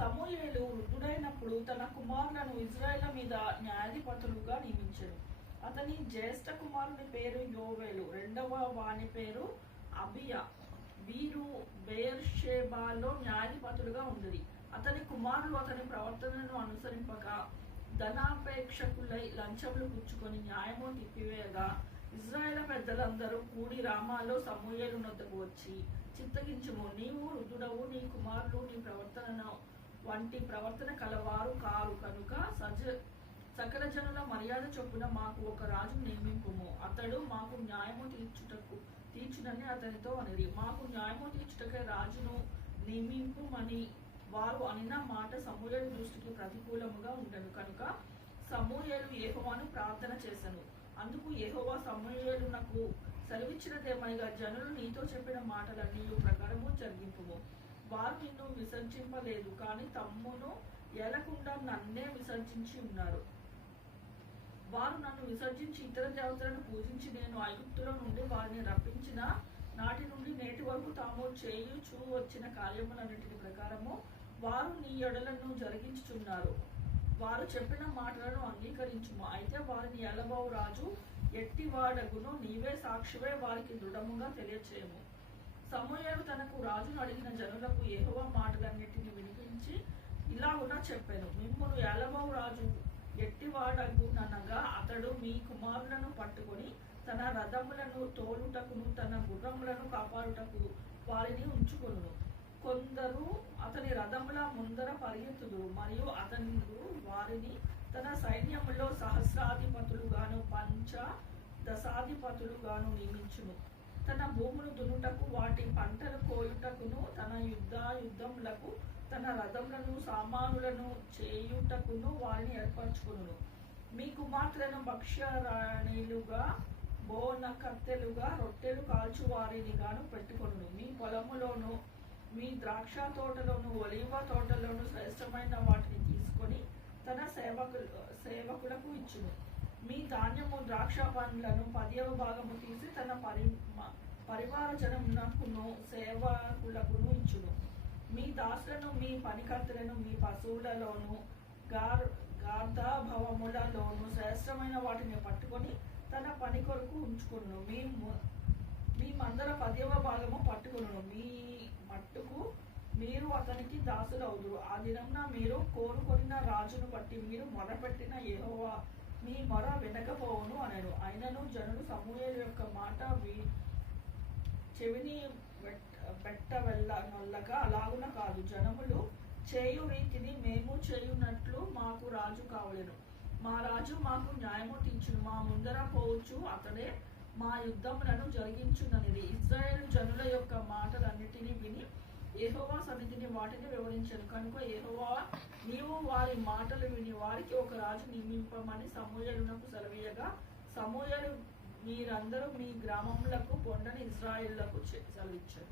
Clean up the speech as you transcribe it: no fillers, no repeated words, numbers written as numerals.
సమూయేలు వృద్ధుడైనప్పుడు తన కుమారులను ఇజ్రాయేల్ మీద న్యాయాధిపతులుగా నియమించారు. అతని జ్యేష్ఠ కుమారుని పేరు యోవేలు, రెండవ వాని పేరు అబియా. వీరు బెయేర్షెబాలో న్యాయాధిపతులుగా ఉండేది. అతని కుమారులు అతని ప్రవర్తనను అనుసరింపక ధనాపేక్షకులై లంచములు పుచ్చుకొని న్యాయము తిప్పివేయగా ఇజ్రాయేల్ పెద్దలందరూ కూడి రామాలో సమూయేలు నొద్దకు వచ్చి, చిత్తగించుము, నీవు వృద్ధుడవు, నీ కుమారులు నీ ప్రవర్తనను వంటి ప్రవర్తన కలవారు కారు కనుక సకల జనుల మర్యాద చొప్పున మాకు ఒక రాజు నియమింపుము, అతడు మాకు న్యాయము తీర్చునని అతనితో అనిరి. మాకు న్యాయము తీర్చుటకై రాజును నియమింపుమని వారు అనిన మాట సమూయేలు దృష్టికి ప్రతికూలముగా ఉండను కనుక సమూయేలు యెహోవాను ప్రార్థన చేసెను. అందుకు యెహోవా సమూయేలునకు సెలవిచ్చినదేమనగా, జనులు నీతో చెప్పిన మాటలన్నీ ప్రకారము జరిగింపుము. వారు నిన్ను విసర్జింపలేదు, కానీ తమ్మును ఏలకుండా నన్నే విసర్జించి ఉన్నారు. వారు నన్ను విసర్జించి ఇతర దేవతలను పూజించి నేను ఐగుప్తులో నుండి వారిని రప్పించిన నాటి నుండి నేటి వరకు తాము చేయుచూ వచ్చిన కార్యములన్నింటి ప్రకారము వారు నీ ఎడలను జరిగించుచున్నారు. వారు చెప్పిన మాటలను అంగీకరించుము. అయితే వారిని ఏలబోవు రాజు ఎట్టివాడగునో నీవే సాక్షివే వారికి దృఢముగా తెలియచేయము. సమూయేలు తనకు రాజును అడిగిన జనులకు యెహోవా మాటలన్నిటిని వినిపించి ఇలాగున చెప్పాను, మిమ్మును ఏలబోవు రాజు ఎట్టివాడగుననగా అతడు మీ కుమారులను పట్టుకొని తన రథములను తోలుటకును తన గుర్రములను కాపాడుటకు వారిని ఉంచుకొనును. కొందరు అతని రథముల ముందర పరిగెత్తుదురు, మరియు అతను వారిని తన సైన్యములో సహస్రాధిపతులుగాను పంచదశాధిపతులుగాను నియమించును. తన భూములు దున్నుటకు వాటి పంటలు కోయుటకును తన యుద్ధములకు తన రథములను సామానులను చేయుటకును వారిని ఏర్పరచుకును. మీ కుమార్తెలను భక్ష్యరాణిలుగా బోనకత్తెలుగా రొట్టెలు కాల్చు వారిని గాను పెట్టుకొను. మీ పొలములోను మీ ద్రాక్ష తోటలోను ఒలీవ తోటలోను శ్రేష్టమైన వాటిని తీసుకొని తన సేవకులకు ఇచ్చును. మీ ధాన్యము ద్రాక్ష పండ్లను 10వ భాగము తీసి తన పరివార జనమునకును సేవకులకును ఇచ్చును. మీ దాసులను మీ పనికర్తలను మీ పశువులలోను గార్ధాభవములలోను శ్రేష్టమైన వాటిని పట్టుకొని తన పని కొరకు ఉంచుకును. మీ మందర 10వ భాగము పట్టుకును. మీ మట్టుకు మీరు అతనికి దాసులవుదురు. ఆ దినమున మీరు కోరుకొనిన రాజును బట్టి మీరు మొరపెట్టిన యెహోవా మీ మొర వినకపోవును అనెను. అయినను జనులు సమూయేలు యొక్క మాట చెవిని పెట్టవెళ్ళనొల్లక అలాగున కాదు, జనములు చేయు రీతిని మేము చేయునట్లు మాకు రాజు కావలెను. మా రాజు మాకు న్యాయము తీర్చును. మా ముందర పోవచ్చు అతడే మా యుద్ధములను జరిగించుననిది. ఇశ్రాయేలు జనుల యొక్క మాటలన్నిటినీ విని యెహోవా సన్నిధిని వాటిని వివరించను. కనుక యెహోవా నీవు వారి మాటలు విని వారికి ఒక రాజు నియమింపమని సమూయేలునకు సెలవీయగా, సమూయేలు మీరందరూ మీ గ్రామములకు పొండని ఇశ్రాయేలులకు సెలవిచ్చారు.